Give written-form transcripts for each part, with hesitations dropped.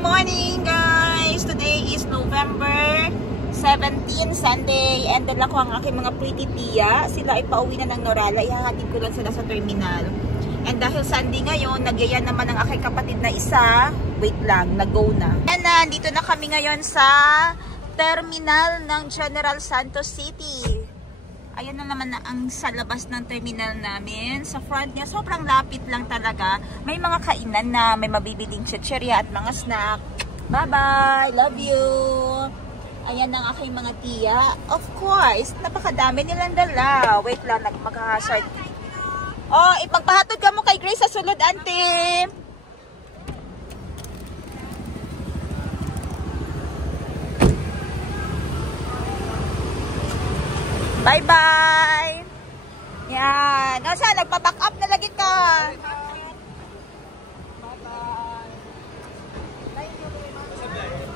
morning guys! Today is November 17, Sunday, and dala ko ang aking mga pretty tiya. Sila ay pauwi na ng Norala. Ihahatid ko lang sila sa terminal. And dahil Sunday ngayon, nagyaya naman ang aking kapatid na isa. Wait lang, nag-go na. And dito na kami ngayon sa terminal ng General Santos City. Ayan na naman na ang sa labas ng terminal namin. Sa front niya, sobrang lapit lang talaga. May mga kainan na may mabibiling chichirya at mga snack. Bye-bye! Love you! Ayan ang aking mga tiya. Of course, napakadami nilang dala. Wait lang, mag-hazard. Oh, ipagpahatod ka mo kay Grace sa sulod, auntie. Bye-bye! Yan. O siya, nagpa-back up na lagi ka.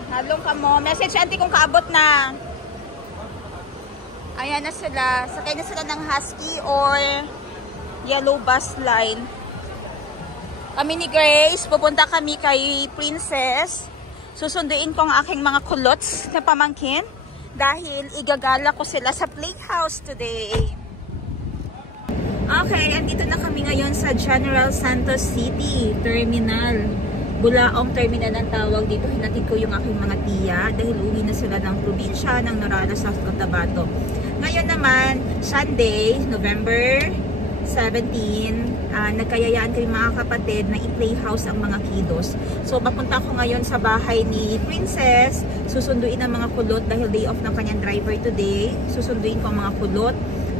Halong ka mo. Message auntie kung kaabot na. Ayan na sila. Sakay na sila ng Husky or Yellow Bus Line. Kami ni Grace, pupunta kami kay Princess. Susunduin ko ang aking mga kulots na pamangkin. Dahil igagala ko sila sa playhouse today. Okay, andito na kami ngayon sa General Santos City Terminal. Bulaong Terminal ang tawag dito. Hinatid ko yung aking mga tiya dahil uwi na sila ng probinsya ng Norala, South Cotabato. Ngayon naman, Sunday, November 17, nagkayayaan kami mga kapatid na i-playhouse ang mga kiddos. So, papunta ko ngayon sa bahay ni Princess. Susunduin ang mga kulot dahil day off ng kanyang driver today. Susunduin ko ang mga kulot.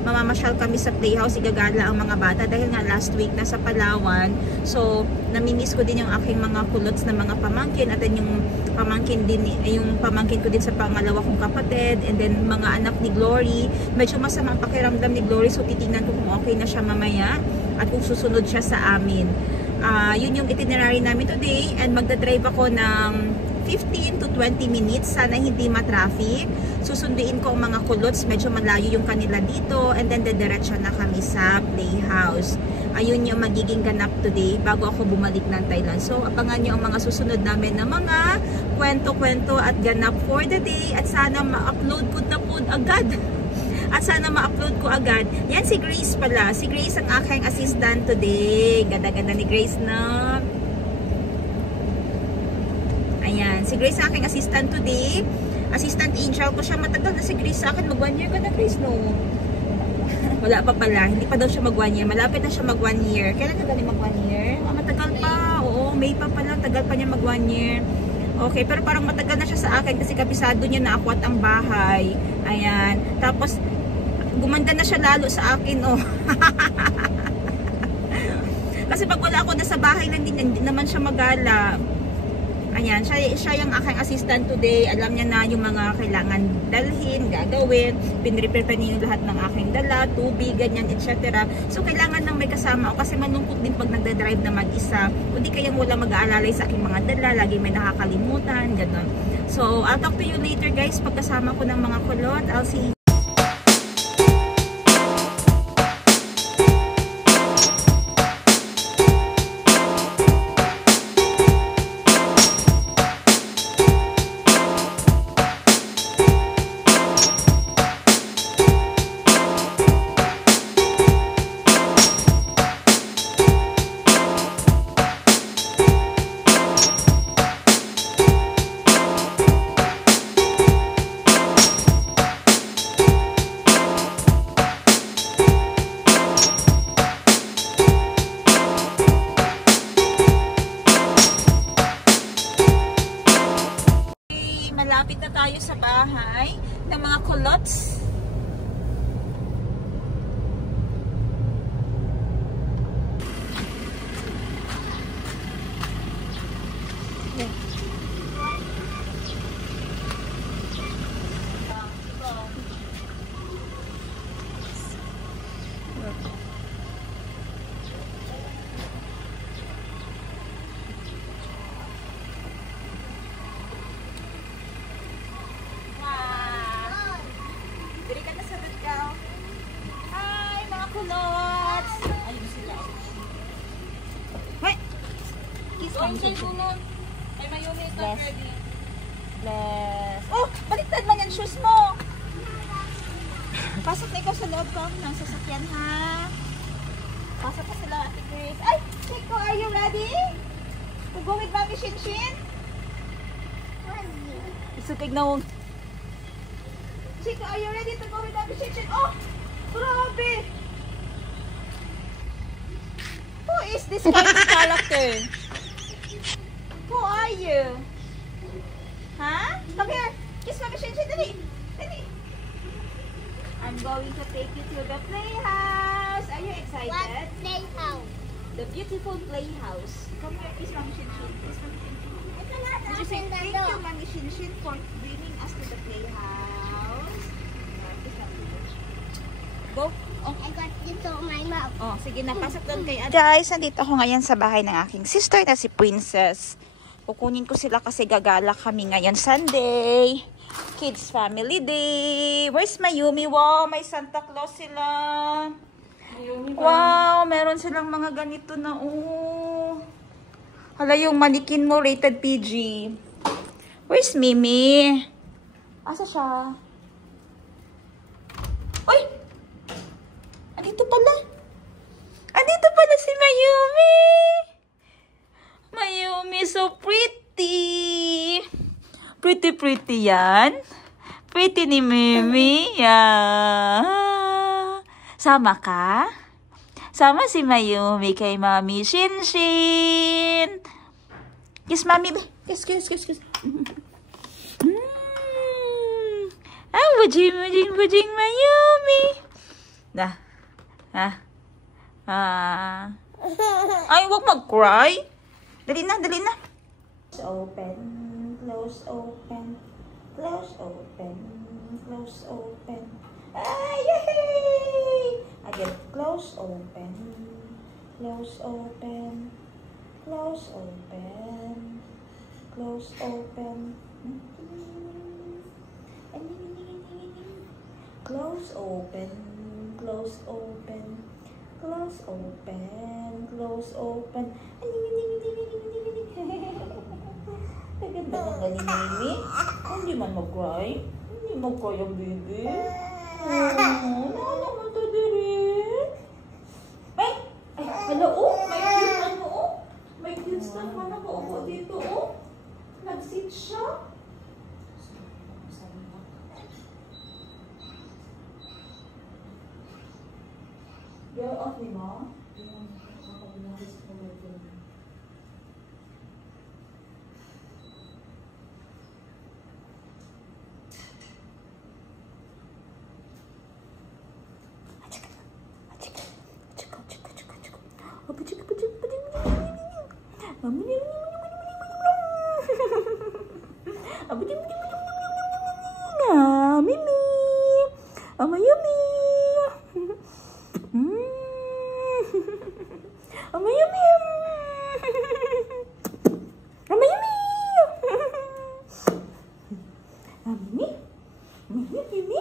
Mamamasyal kami sa playhouse. Igagala ang mga bata dahil nga last week nasa Palawan. So, namimiss ko din yung aking mga kulots na mga pamangkin. At then yung pamangkin ko din sa pangalawa kong kapatid. And then mga anak ni Glory. Medyo masama ang pakiramdam ni Glory. So, titingnan ko kung okay na siya mamaya. At kung susunod siya sa amin. Yun yung itinerary namin today. And magdadrive ako ng 15 to 20 minutes. Sana hindi ma-traffic. Susunduin ko ang mga kulots. Medyo malayo yung kanila dito. And then dediretso na kami sa playhouse. Ayun yung magiging ganap today bago ako bumalik ng Thailand. So abangan nyo ang mga susunod namin na mga kwento-kwento at ganap for the day. At sana ma-upload ko na po agad. At sana ma-upload ko agad. Yan si Grace pala. Si Grace ang aking assistant today. Ganda-ganda ni Grace na. Ayan. Si Grace ang aking assistant today. Assistant angel ko siya. Matagal na si Grace sa akin. Mag 1 year ka na, Grace, no? Wala pa pala. Hindi pa daw siya mag 1 year. Malapit na siya mag 1 year. Kailan ka galing mag 1 year? Matagal pa. Oo, May pa pala. Tagal pa niya mag 1 year. Okay, pero parang matagal na siya sa akin kasi kabisado niya na ako at ang bahay. Ayan. Tapos, gumanda na siya lalo sa akin, oh. Kasi pag wala ako na sa bahay lang din, hindi naman siya magala. Ayan, siya yung aking assistant today. Alam niya na yung mga kailangan dalhin, gagawin. Pinre-prepare niya yung lahat ng aking dala, tubig, ganyan, etc. So, kailangan nang may kasama ako kasi malungkot din pag nagda-drive na mag-isa. Kundi kayang wala mag-aalalay sa aking mga dala, lagi may nakakalimutan, gano'n. So, I'll talk to you later, guys. Pagkasama ko ng mga kulot, I'll see you. Malapit na tayo sa bahay ng mga kulots. Bless. Bless. Oh, baliktad man yung shoes mo. Pasok na ikaw sa loob ko ng sasakyan, ha? Pasok ka sila, Ate Grace. Ay, Chico, are you ready? To go with Mami Shinshin? Isukig na mo. Chico, are you ready to go with Mami Shinshin? Oh, grabe! Who is this kind of character? Who are you? Huh? Come here. Kiss Mami Shinshin. Dali. Dali. I'm going to take you to the playhouse. Are you excited? What playhouse? The beautiful playhouse. Come here. Kiss Mami Shinshin. Kiss Mami Shinshin. I cannot Did you say open the thank door. you, Mami Shinshin, for bringing us to the playhouse? Kiss Mami Shinshin. Go. Oh. I got this on my mouth. Oh, sige na, pasok doon kay Ate. Guys, nandito ako ngayon sa bahay ng aking sister na si Princess. Kukunin ko sila kasi gagala kami ngayon Sunday. Kids Family Day. Where's Mayumi? Wow, may Santa Claus sila. Wow, meron silang mga ganito na oh. Hala, yung manikin mo rated PG. Where's Mimi? Asa siya? Uy! Andito pala. Andito pala si Mayumi. Mayumi, so pretty. Pretty yan. Pretty ni Mimi. Yeah. Sama ka? Sama si Mayumi kay Mami Shinshin. Kiss Mami. Kiss. Ah, bujing Mayumi. Dah. Ay, wag mag-cry. Dali na. Close, open. Ay, yay! Again, close, open. Ganda ng galing Mimi. Hindi man mag-cry. Hindi mag-cry ang baby. Naalala mo to din. Ay, hala may cute ano oh. May cute stuff na nakaupo dito oh. Nag-sit siya. You're off ni Ma? Mimi, Mayumi, Mayumi, Mimi.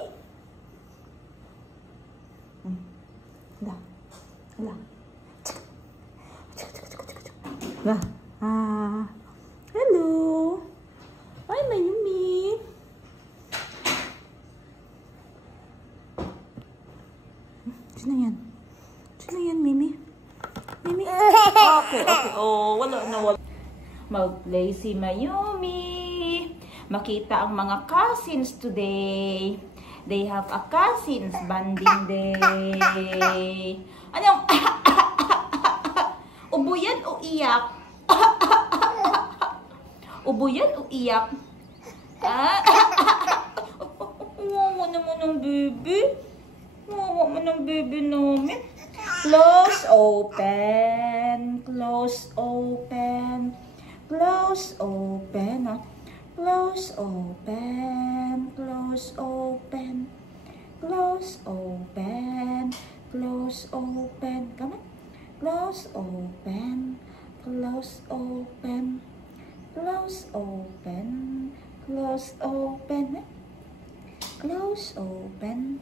Hello. Hi, Mayumi. Sino yan, Mimi? Okay. Oh, wala. Mag-play si Mayumi. Makita ang mga cousins today. They have a cousins bonding day. Anong? Ubo yan o iyak? Ubo yan o iyak? Wawa naman ng baby. Wawa mo ng baby namin. Close, open. Close, open. Close, open. Close, open. Close, open. Close, open. Close, open. Come on. Close, open. Close, open. Close, open. Close, open. Close, open.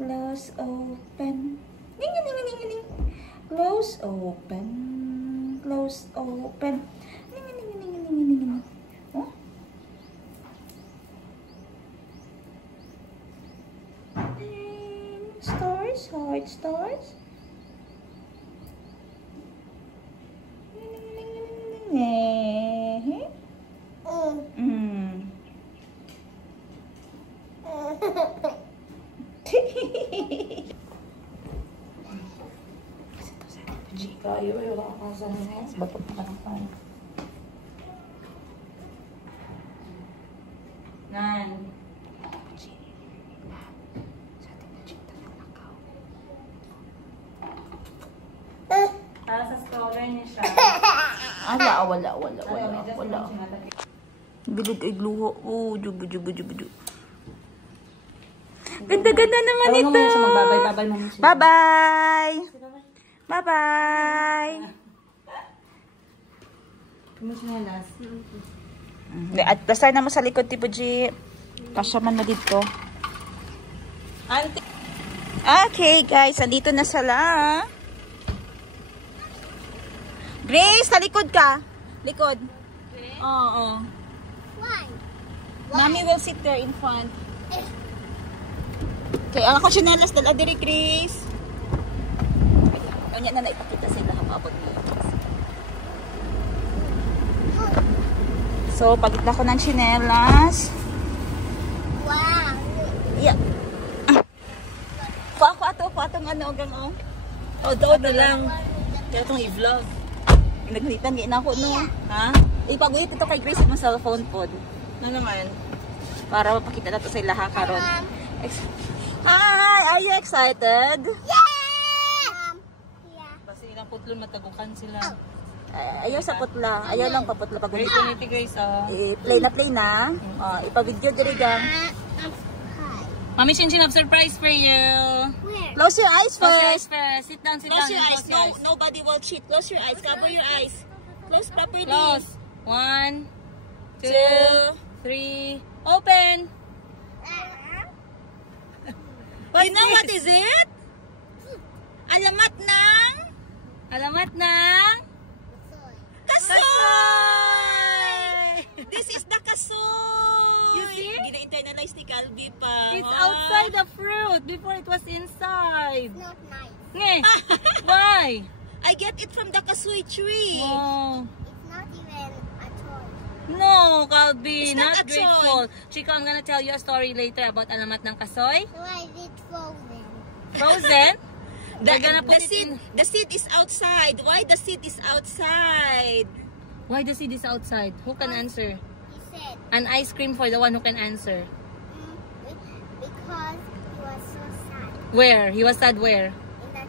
Close, open. Ding, ding, ding, ding, ding. Close, open. Close, open. Ding, ding, ding, ding, ding, ding. Oh, stars. Heart stars. Kayo ay wala ka sa nines. Batok na ng pan. Nan. Para sa stroller niya siya. Wala. Bilog ay gluho. Oh, jubu. Ganda naman ito. Bye-bye. Bye-bye. At basta na mo sa likod, Tipo G. Kasya man na dito. Okay, guys. Andito na sila. Grace, sa likod ka. Likod. Oo. Why? Mommy will sit there in front. Okay, ang ako sinalas dala diri, Grace. Kanya na naipakita sila habang mo. So, pagit na ko ng chinelas. Wow. Yeah. Pa atong ano gang oh. Oh, doon na lang. Kaya itong i-vlog. Naglitan gina ako no. Ha? Ipagulit ito kay Grace mo cellphone pod. Na naman. Para mapakita na to sa ilaha karon. Hi, are you excited? Yeah. Kasi ilang putlon matagukan sila. Ayaw sa putla. Ayaw lang paputla pag Grace, Grace, play na. Ipa-video diri gang. Mami Shinshin have surprise for you. Where? Close your eyes Close your first. eyes first. Sit down, Close your eyes. Close your eyes. Nobody will cheat. Close your eyes. Cover your eyes. Close properly. Close. 1, 2, 3. Open. You know what is it? Alamat ng kasoy! This is the kasoy! You see? Gina-internalize ni Calvi pa. It's outside the fruit before it was inside. Not nice. Nge. Why? I get it from the kasoy tree. Oh. It's not even a toy. No, Calvi, It's not not a grateful. Chico, I'm gonna tell you a story later about alamat ng kasoy. Why is it frozen? Frozen? The, We're gonna put it in. the seed is outside. Why the seed is outside? Why the seed is outside? Who can answer? He said, An ice cream for the one who can answer. because he was so sad Where? He was sad where? in that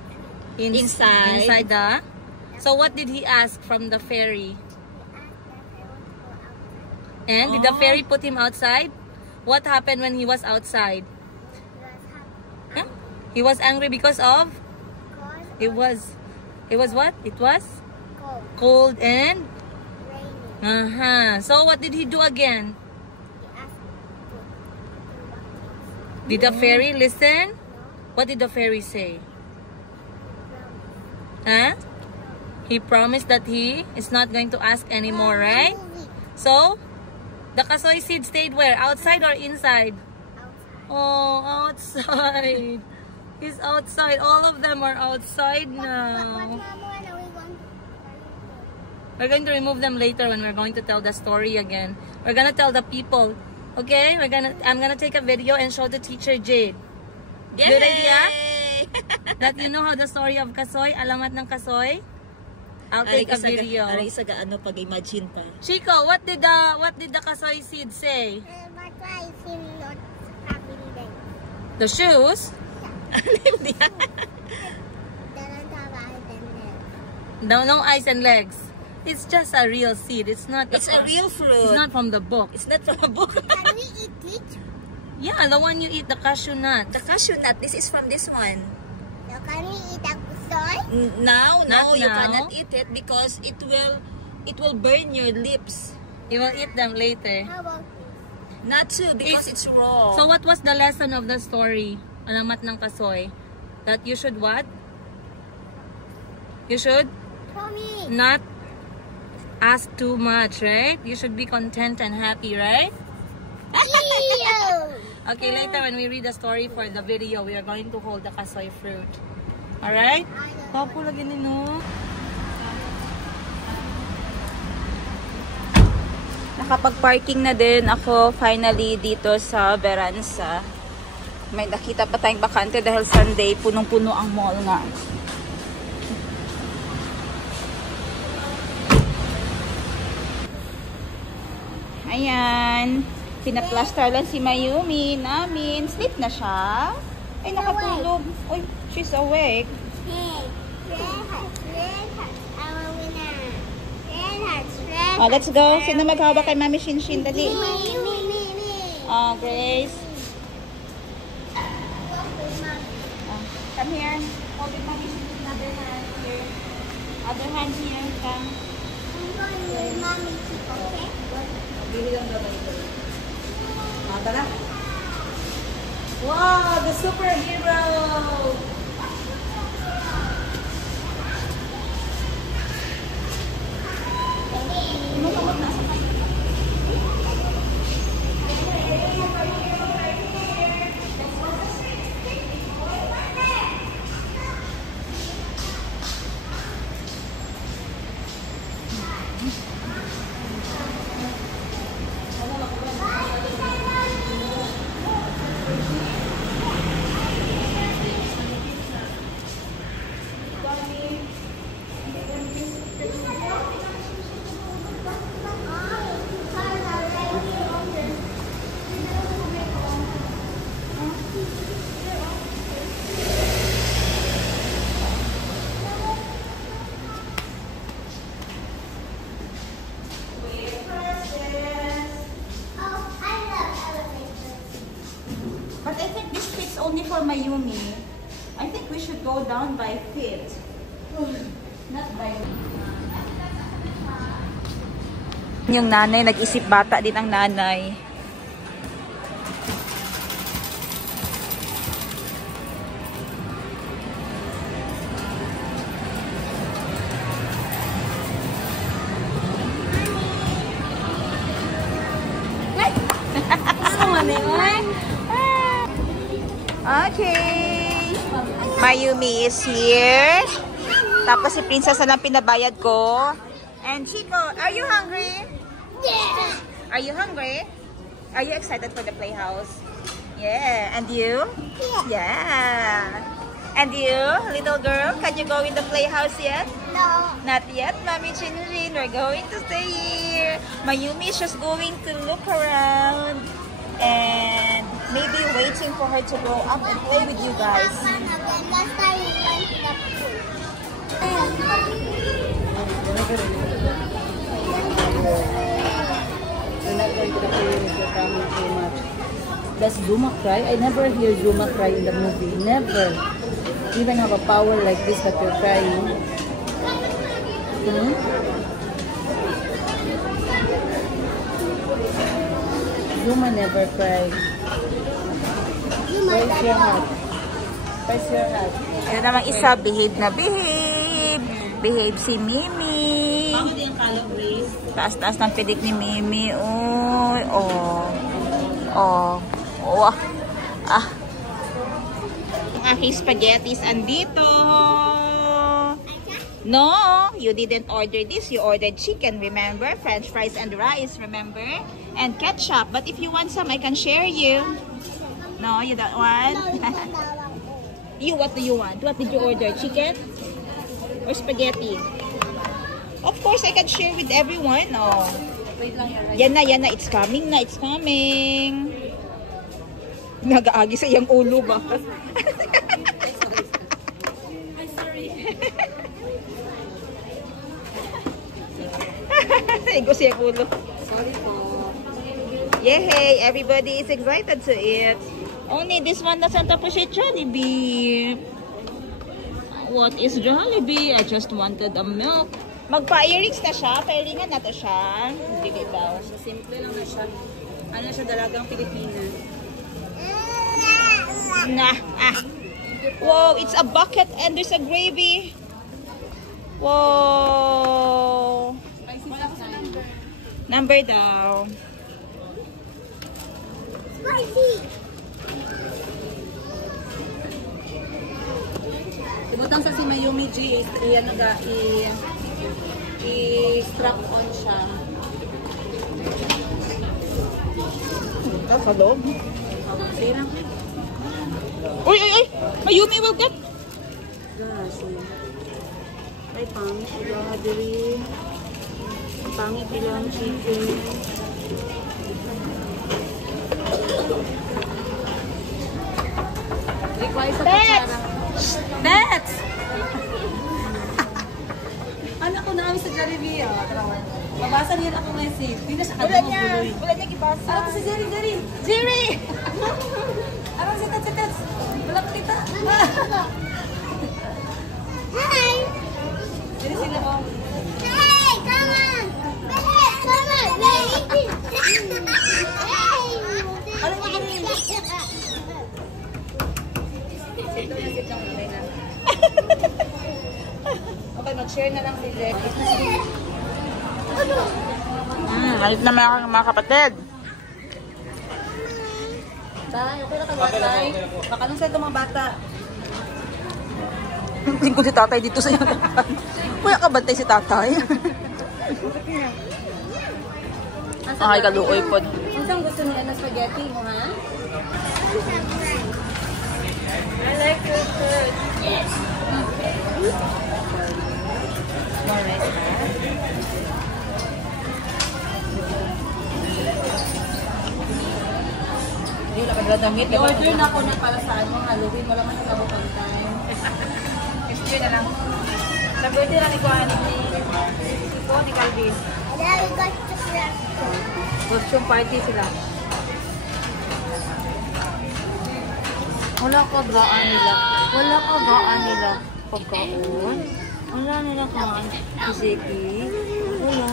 tree. Inside. Inside the... So what did he ask from the He fairy? asked that I want to go outside. And did the Oh. fairy put him outside? What happened when he was outside? He was happy. Huh? He was angry because of? Because It was what? It was cold, cold and... raining. So what did he do again? He asked to Did the fairy listen? What did the fairy say? Huh? He promised that he is not going to ask anymore, right? So, the kasoy seed stayed where? Outside or inside? Outside. Oh, outside. He's outside. All of them are outside What now. Mama, when are we going to We're going to remove them later when we're going to tell the story again. We're gonna tell the people. Okay? I'm gonna take a video and show the teacher Jade. Good idea? That you know how the story of kasoy, alamat ng kasoy? I'll take a video. Aray isa gaano pag-imagine pa. Chico, what did the kasoy seed say? But why is he not having them? The shoes? Doesn't have eyes and legs. No eyes and legs. It's just a real seed. It's not. It's a real fruit. It's not from the book. It's not from a book. Can we eat it? Yeah, the one you eat, the cashew nut. The cashew nut. This is from this one. So can we eat a soy? Now, Not you now. cannot eat it because it will burn your lips. You will eat them later. How about this? Not to because it's raw. So what was the lesson of the story? Alamat ng kasoy. That you should what? You should Tommy. not ask too much, right? You should be content and happy, right? Ew. Okay, later when we read the story for the video, we are going to hold the kasoy fruit. Alright? Papo lagi nino. Nakapag-parking na din ako finally dito sa Veranza. May nakita pa tayong bakante dahil Sunday, punong-puno ang mall nga. Ayan. Pinaplaster lang si Mayumi namin. Sleep na siya. Ay, nakatulog. Uy, she's awake. Oh, let's go. Sino maghawak kay Mami Shinshin? Dali. Oh, Grace. Come here. Hold it, Mami Shinshin. Other hand here. Other hand here. Come. Wow, the superhero! But I think this fits only for Mayumi. I think we should go down by feet. Not by... Yung nanay, nag-isip bata din ang nanay. Okay. Mayumi is here. Tapos si Princess na lang pinabayad ko. And Chico, are you hungry? Yeah. Are you hungry? Are you excited for the playhouse? Yeah. And you? Yeah. And you, little girl, can you go in the playhouse yet? No. Not yet, Mami Chinrin. We're going to stay here. Mayumi is just going to look around and maybe waiting for her to grow up and play with you guys. Last time we went to the pool. You're not going to the pool with your family too much. Does Zuma cry? I never hear Zuma cry in the movie. Never. Even have a power like this that you're crying. Hmm? Zuma never cried. Where's your hat? Where's your hat? Ito namang isa, behave na behave. Behave si Mimi. Taas-taas ng pidik ni Mimi. Uy, oh. Oh. Oh. Ah. Ang aking spaghettis andito. No, you didn't order this. You ordered chicken, remember? French fries and rice, remember? And ketchup. But if you want some, I can share you. No, you don't want? You, what do you want? What did you order? Chicken? Or spaghetti? Of course, I can share with everyone. Oh. Yan na, yan na. It's coming na. It's coming. Nag-aagi sa iyang ulo ba? Igo siya ulo. Sorry po. Yay! Everybody is excited to eat. Only this one doesn't appreciate Jollibee. What is Jollibee? I just wanted a milk. Magpa-earrings na siya. Pa-earringan na to siya. Hindi daw. Simple lang na siya. Ano siya, dalagang Pilipina. Nah. Ah. Whoa, it's a bucket and there's a gravy. Whoa. Number daw. Spicy. Mayumi G, i-strap on siya. Sa loob? Sige na. Uy! Mayumi will get! Ay, pangit sila, diri. Pangit ilang chicken. Requires a kutsara. Bet! Anak ko namin sa Jollibee. Mabasa niya ako message. Hindi na siya kabuloy. Wala niya kipasa. Ano si Jerry? Jerry! Ano si Tats? Wala ko kita. Hi! Jerry sila ko. Hey, come on! Hey, come on! Hey! Ano mo Jerry? Okay, mag-share na lang si Jerry. Ayos na mga kapatid. Tay, okay na ka ba, Tay? Baka nung sa'yo mga bata. Tingin ko si tatay dito sa iyo. Kuya ka bantay si tatay. Ay, kaluoy po. Ang saan gusto nila na spaghetti mo, ha? I like your shirt. Yes. More rice, ha? Hindi na kagla damit. I-order na ako na para sa Halloween. Wala man sa bukang time. Next year na lang. Nag-birthday na ni Kuhan ni Calvin. Now we got to grab. Costume party sila. Wala ka gaan nila. Pagkaon. Wala nila kaan. Kiseki. Wala.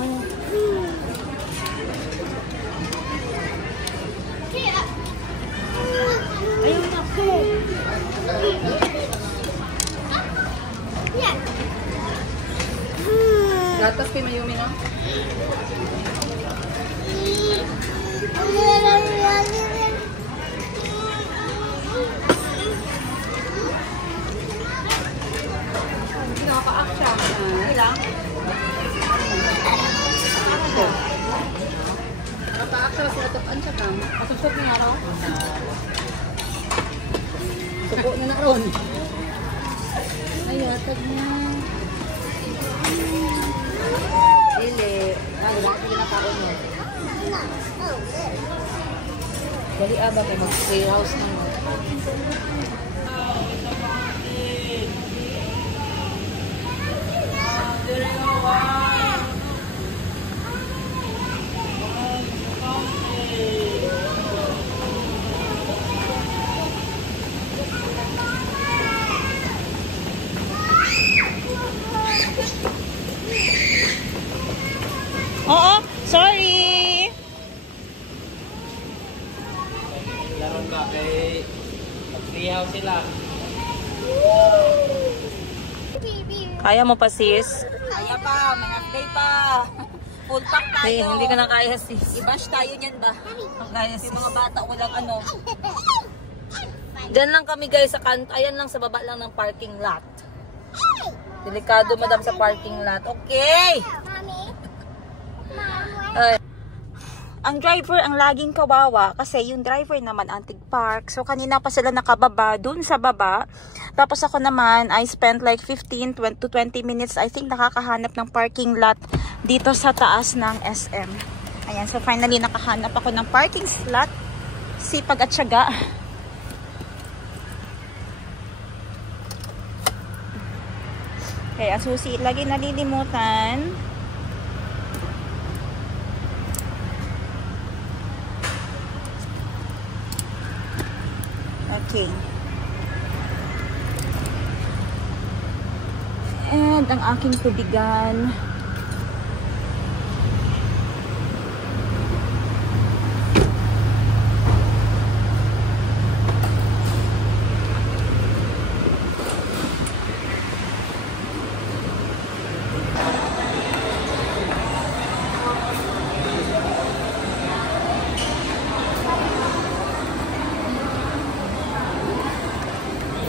Ayun na ko. Yeah. Gatas kay Mayumi na. Nakaka-act siya. Okay lang. Nakaka-act siya kasi natupan siya kang. Kasusok na araw. Suko na naroon. Ay, atag na. Dili. Wala ka na kaon mo. Dali aba kay mag-warehouse na mo. Oo, sorry. Laron ba kay mag-freehow sila? Kaya mo pa sis? Kaya pa, may half day pa. Full pack tayo. Hey, hindi ka na kaya sis. I-bash tayo niyan ba? Kaya Yung sis. mga bata, walang ano. Diyan lang kami guys sa kanto. Ayan lang sa baba lang ng parking lot. Delikado madam sa parking lot. Okay. Ay. Ang driver ang laging kawawa kasi yung driver naman antig-park. So kanina pa sila nakababa dun sa baba. Tapos ako naman, I spent like 15 to 20 minutes I think nakakahanap ng parking lot dito sa taas ng SM. Ayan, so finally nakahanap ako ng parking slot. Sipag at syaga. Okay, ang susi lagi nalilimutan. Okay. And ang aking tubigan.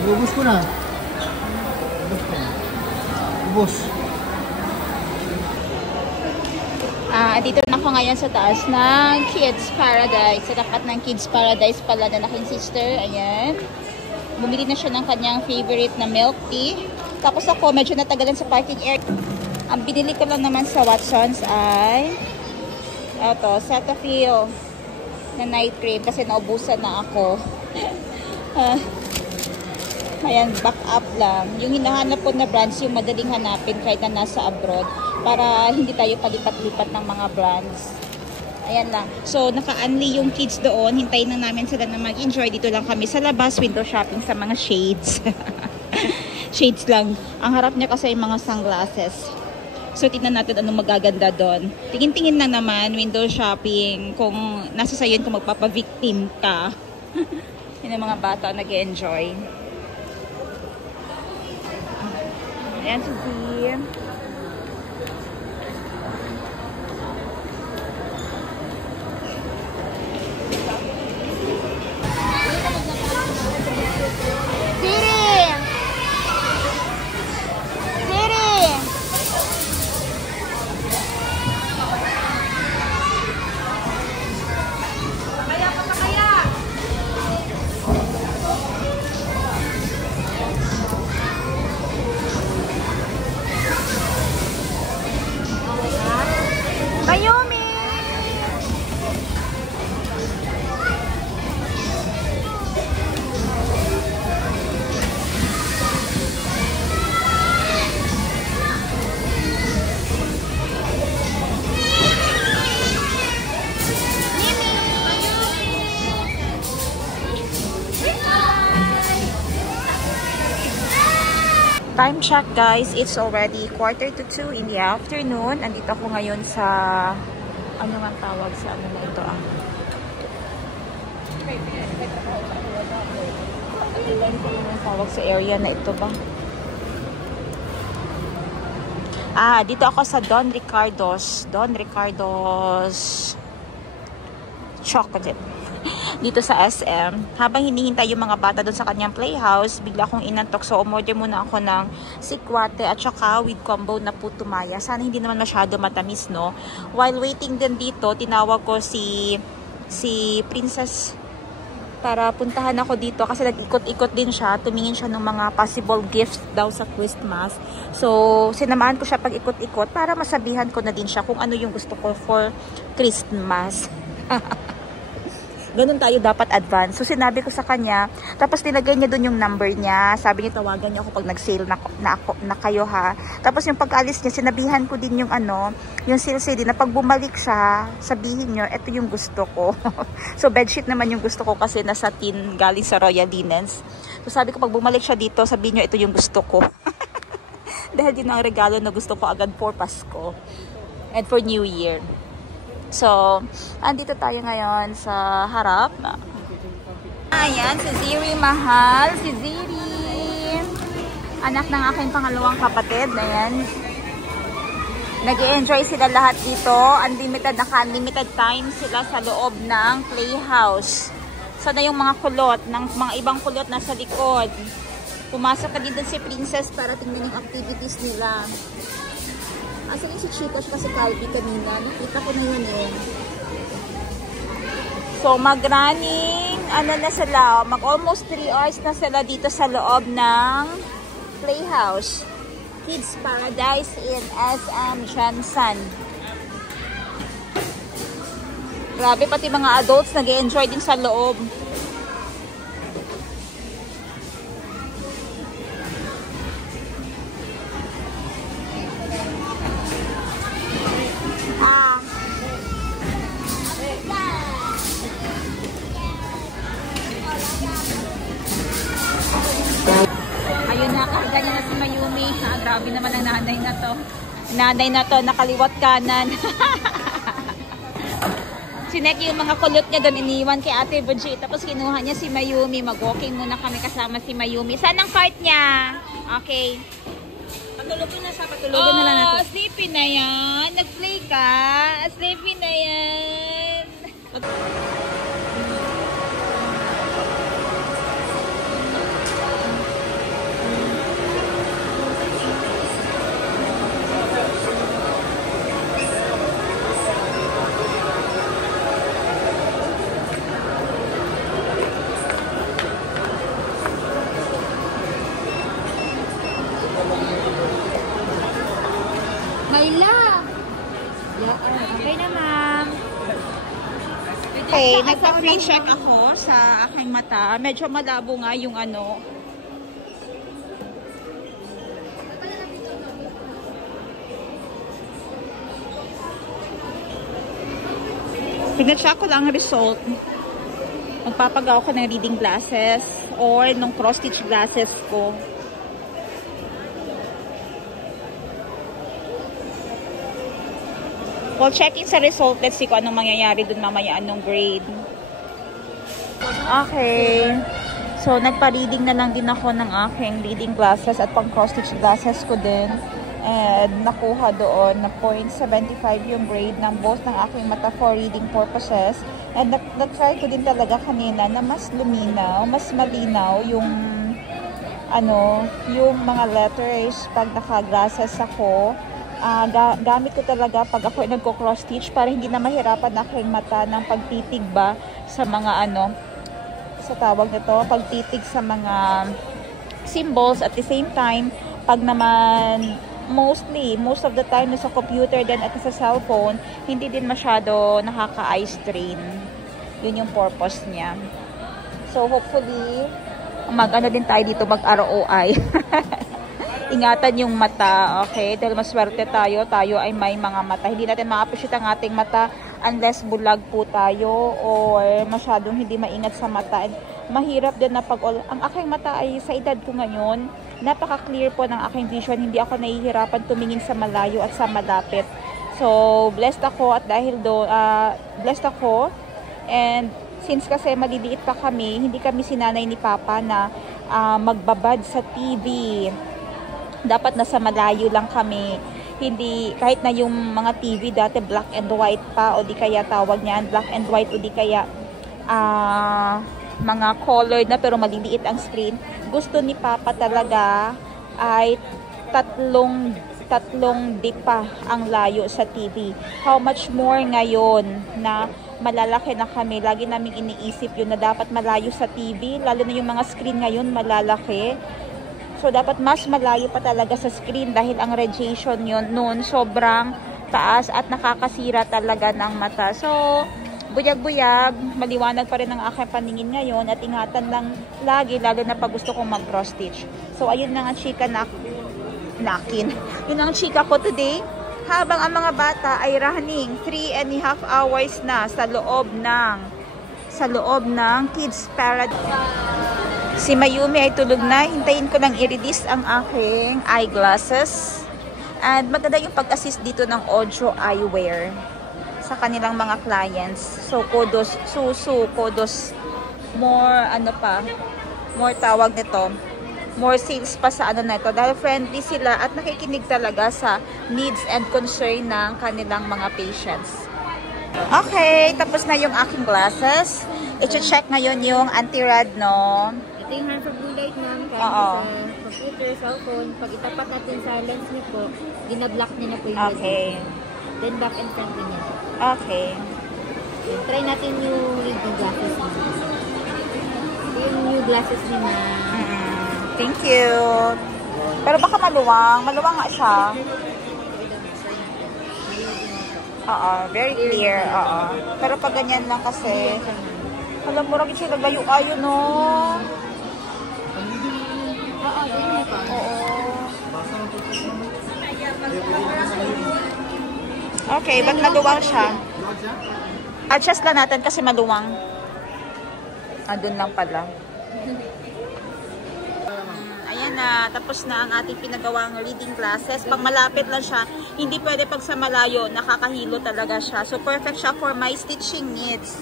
Ubus ko na. Dito na ako ngayon sa taas ng Kids Paradise. Sa tapat ng Kids Paradise pala na aking sister. Ayan. Bumili na siya ng kanyang favorite na milk tea. Tapos ako, medyo natagalan sa parking area. Ang binili ko lang naman sa Watsons ay ito, Cetaphil na night cream kasi naubusan na ako. Ayan, back up lang. Yung hinahanap ko na brands, yung madaling hanapin kahit na nasa abroad para hindi tayo palipat-lipat ng mga brands. Ayan lang. So, naka-unli yung kids doon. Hintayin na namin sila na mag-enjoy. Dito lang kami sa labas, window shopping sa mga shades. Shades lang. Ang harap niya kasi yung mga sunglasses. So, tingnan natin anong magaganda doon. Tingin-tingin lang naman, window shopping. Kung nasa sayo yun, kung magpapa-victim ka. Yun ang mga bata nag-enjoy. Ayan, Suzy. Time check guys, it's already 1:45 in the afternoon. Andito ako ngayon sa, ano nga tawag sa ano na ito Ano tawag sa area na ito ba? Dito ako sa Don Ricardo's Chocolate. Dito sa SM. Habang hinihintay yung mga bata doon sa kanyang playhouse, bigla akong inantok. So, umorder muna ako ng sikwate at saka with combo na puto maya. Sana hindi naman masyado matamis, no? While waiting din dito, tinawag ko si Princess para puntahan ako dito kasi nag-ikot-ikot din siya. Tumingin siya ng mga possible gifts daw sa Christmas. So, sinamahan ko siya pag ikot-ikot para masabihan ko na din siya kung ano yung gusto ko for Christmas. Ganun tayo dapat advance. So, sinabi ko sa kanya, tapos tinagay niya dun yung number niya. Sabi niya, tawagan niya ako pag nag-sale na kayo ha. Tapos yung pag-alis niya, sinabihan ko din yung yung sale din na pag bumalik siya, sabihin niyo, ito yung gusto ko. So, bedsheet naman yung gusto ko kasi nasa tin galing sa Royal Linens. So, sabi ko, pag bumalik siya dito, sabihin niyo, ito yung gusto ko. Dahil din ang regalo na gusto ko agad for Pasko and for New Year. So, andito tayo ngayon sa harap. Ayan, si Ziri mahal. Si Ziri. Anak ng aking pangalawang kapatid. Ayan. Nag-i-enjoy sila lahat dito. Unlimited, naka-unlimited time sila sa loob ng playhouse. Sana yung mga kulot, ng mga ibang kulot nasa likod. Pumasok ka din si Princess para tingnan yung activities nila. Asan yung si Chika kasi Calvi kanina? Nakita ko na yun eh. So, mag-running, na sila, mag-almost 3 hours na sila dito sa loob ng playhouse. Kids Paradise in SM Jansan. Grabe, pati mga adults nag-enjoy din sa loob. Ayun na, kahiga na si Mayumi. Grabe naman ang nanay na to. Nanay na to, nakaliwat kanan. Sinek yung mga kulot niya doon, iniwan kay Ate Bunji. Tapos kinuha niya si Mayumi. Mag-walking muna kami kasama si Mayumi. Saan ang cart niya? Okay. Patulogin na siya, patulogin na lang natin. Sleepy na yan. Nag-play ka. Sleepy na yan. Okay, nagpa-free check ako sa aking mata. Medyo malabo nga yung ano. Pina-check ko lang ang result. Magpapagawa ko ng reading glasses or nung cross-stitch glasses ko. While checking sa result, let's see kung anong mangyayari dun mamaya, anong grade. Okay. So, nagpa-reading na lang din ako ng aking reading glasses at pang cross-stitch glasses ko din. And nakuha doon na 0.75 yung grade ng both ng aking mata for reading purposes. And na-try ko din talaga kanina na mas luminaw, mas malinaw yung ano, yung mga letters pag naka-glasses ako. Gamit ko talaga pag ako nagko-cross stitch para hindi na mahirapan aking mata ng pagtitig ba sa mga ano, sa tawag nito, pagtitig sa mga symbols. At the same time, pag naman most of the time sa computer din at sa cellphone, hindi din masyado nakaka-eye strain. Yun yung purpose niya. So hopefully mag-ano din tayo dito, mag-ROI. Ingatan yung mata, okay? Dahil maswerte tayo ay may mga mata. Hindi natin ma-appreciate ang ating mata unless bulag po tayo or masyadong hindi maingat sa mata. And mahirap din na ang aking mata ay sa edad ko ngayon, napaka-clear po ng aking vision. Hindi ako nahihirapan tumingin sa malayo at sa malapit. So, blessed ako at dahil blessed ako. And since kasi maliliit pa kami, hindi kami sinanay ni Papa na magbabad sa TV. Dapat nasa malayo lang kami. Hindi, kahit na yung mga TV dati black and white pa o di kaya tawag niyan black and white o di kaya mga colored na pero maliliit ang screen. Gusto ni Papa talaga ay tatlong dipa ang layo sa TV. How much more ngayon na malalaki na kami. Lagi namin iniisip yun na dapat malayo sa TV, lalo na yung mga screen ngayon malalaki. So, dapat mas malayo pa talaga sa screen dahil ang radiation yun noon sobrang taas at nakakasira talaga ng mata. So, buyag-buyag, maliwanag pa rin ang aking paningin ngayon at ingatan lang lagi, lalo na pag gusto kong mag-cross stitch. So, ayun na nga chika nakin. Yun ang chika ko today. Habang ang mga bata ay running 3.5 hours na sa loob ng Kids Paradise. Si Mayumi ay tulog na. Hintayin ko lang i-release ang aking eyeglasses. And maganda yung pag-assist dito ng Audio Eyewear sa kanilang mga clients. So, kudos, kudos. More tawag nito. More sales pa sa ano na ito. Dahil friendly sila at nakikinig talaga sa needs and concern ng kanilang mga patients. Okay, tapos na yung aking glasses. I-check ngayon yung anti-rad, no? Ito yung harmful blue light namin kahit sa computer, cellphone. Pag itapat natin sa lens niyo po, dinablock niya na po yung okay. Then back and front niya. Okay. Then, try natin yung reading glasses niya. Yung new glasses niya na... Thank you. Pero baka maluwang. Maluwang nga siya. Very clear. Pero pag ganyan lang kasi, alam mo rin siya naglayo kayo, no? ganyan pa. Okay, ba't maluwang siya? Adjust lang natin kasi maluwang. Doon lang pala. Ayan na, tapos na ang ating pinagawang reading glasses. Pag malapit lang siya, hindi pwede pag sa malayo, nakakahilo talaga siya. So, perfect siya for my stitching needs.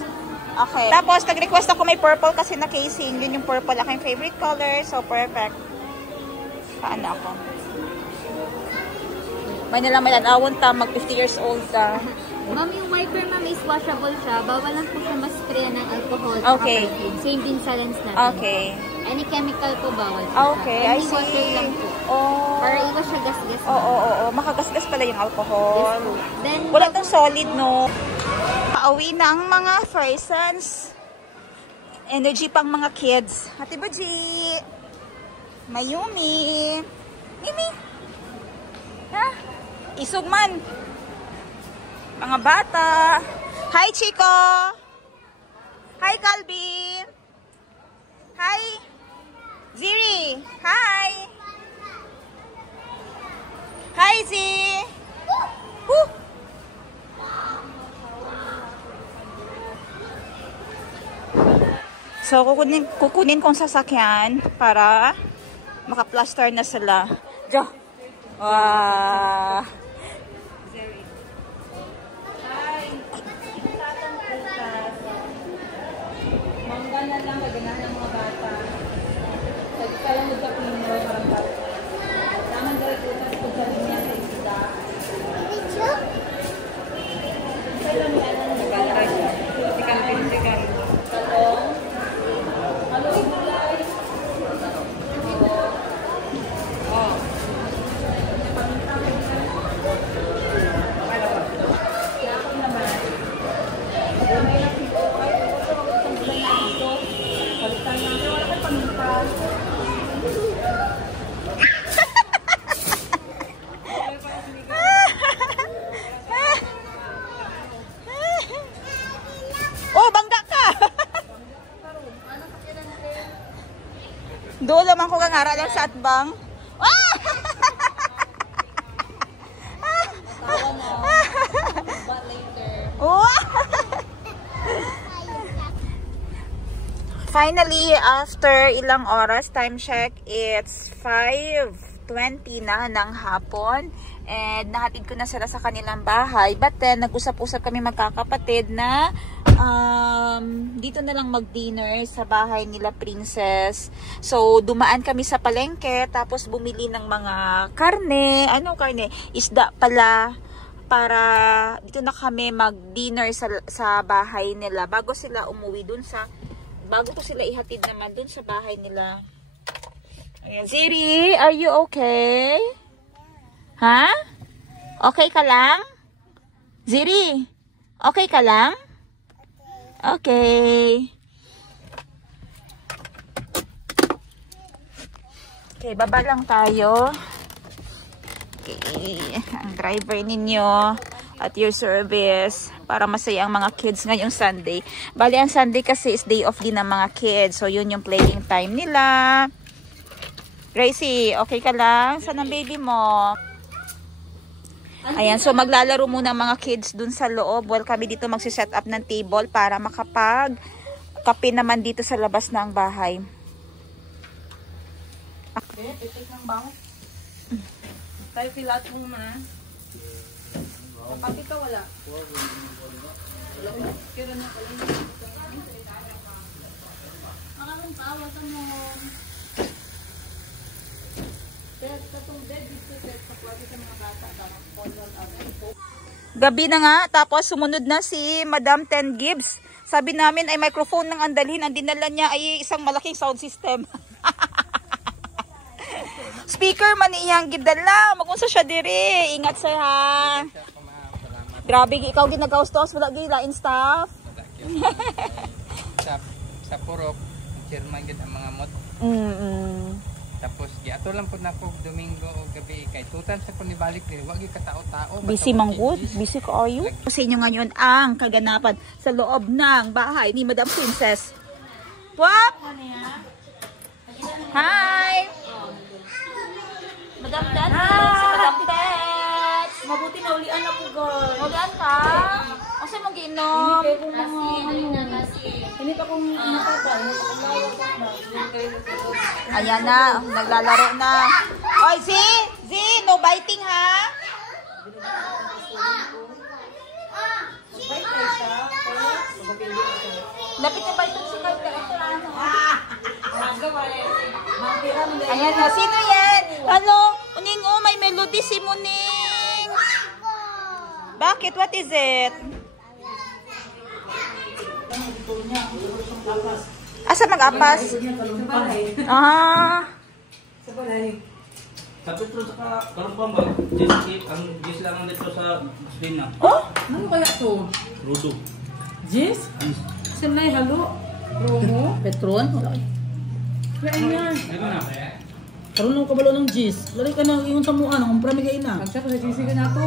Okay. Tapos, nag-request ako may purple kasi na casing. Yun yung purple, aking favorite color. So, perfect. Paano ako? May nalang may lanawon ta, mag 50 years old ka. Ma'am, yung wiper, ma'am, is washable siya. Bawal lang po siya mas-sprayan ng alcohol. Okay. Same din sa lens natin. Okay. Any chemical po, bawal po. Okay, I see. Water lang po. Para iwas siya gas-gas. Oo. Makagasgas pala yung alcohol. Yes, then, wala tong solid, no? Pauwi na ang mga Frisons. Energy pang mga kids. Ate Buji! Mayumi! Mimi! Ha? Isugman! Mga bata! Hi, Chico! So, kukunin kong sasakyan para maka-plaster na sila. Go! Wow! Mangga na lang, gaganahan ng mga bata. Kaya mo sa pinyo, parang bata. Tamang direct utas kung sa linya sa isda. Kaya mo yan ang nagkala. Sikan. Talong. Halo, gulay. Oh. Oh, bangga ka! Doon naman ko kang lang sa atbang. Ah! Oh! Finally, after ilang oras, time check, it's 5:20 na ng hapon. And nahatid ko na sila sa kanilang bahay. But then, nag-usap-usap kami magkakapatid na dito na lang mag-dinner sa bahay nila Princess. So, dumaan kami sa palengke, tapos bumili ng mga karne. Ano karne? Isda pala. Para dito na kami mag-dinner sa bahay nila. Bago sila umuwi dun sa... Bago ko sila ihatid naman dun sa bahay nila. Ayan. Ziri, are you okay? Ha? Okay ka lang? Ziri, okay ka lang? Okay. Okay, baba lang tayo. Okay, ang driver ninyo at your service para masaya ang mga kids ngayong Sunday. Bali, ang Sunday kasi is day off din ng mga kids. So, yun yung playing time nila. Gracie, okay ka lang? Saan ang baby mo? Ayan, so maglalaro muna ang mga kids dun sa loob. Well, kami dito magsiset up ng table para makapag-kape naman dito sa labas ng bahay. Okay, pitik ng bango. Tayo filat mo na. Kapati ka wala. Kira na pala. Makamang kawa sa mo. Gabi na nga, tapos sumunod na si Madam Ten Gibbs. Sabi namin ay microphone ng andalhin. Ang dinala niya ay isang malaking sound system. Speaker man iyang gidala. Magunsa siya diri. Ingat sir ha. Grabe, ikaw ginagaustos. Wala gilain staff. sa Purok, chairman gid ang mga mod. Tapos giato lang pud nako Domingo o gabi kay tutan sa kunibalik diri wa gyud katao-tao. Busy man good. Busy ka are you? Sa inyo ngayon ang kaganapan sa loob ng bahay ni Madam Princess. Wap! Hi! Madam Ted! Si Madam Ted! Mabuti na ulian na po, girl. Ulian ka? Kasi mag-inom. Hindi pa kong natapal. Ayan na, naglalaro na. Oy, Z, no biting ha? Lapit na biting si Carter. Ayan na, sino yan? Hello, Uning, oh, may melody si Muning. Bakit? What is it? Asa mag-apas? Ah. Sa Petro sa Karumpang ba? Ang Jis lang dito sa Muslim na. Oh? Ano kaya to? Rudo. Jis? Saan na halo? Romo? Petron? Kaya yan. Ano na? Karoon ng kabalo ng Jis. Lari ka na yung tamuan. Ang pramigay na. Magsa ko sa Jis ka na to.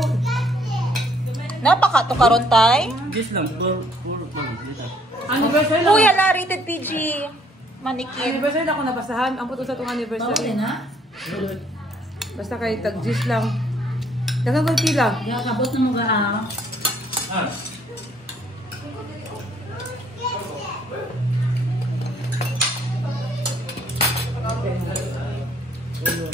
Napaka to karon tay. Jis lang. Puro dito. Anniversary lang. Kuya la, rated PG. Manikin. Anniversary na ako nabasahan. Ang puto sa itong anniversary. na? Basta kay tag-Jis lang. Dagang ko pila. Kabot na mga Ah. Ulo.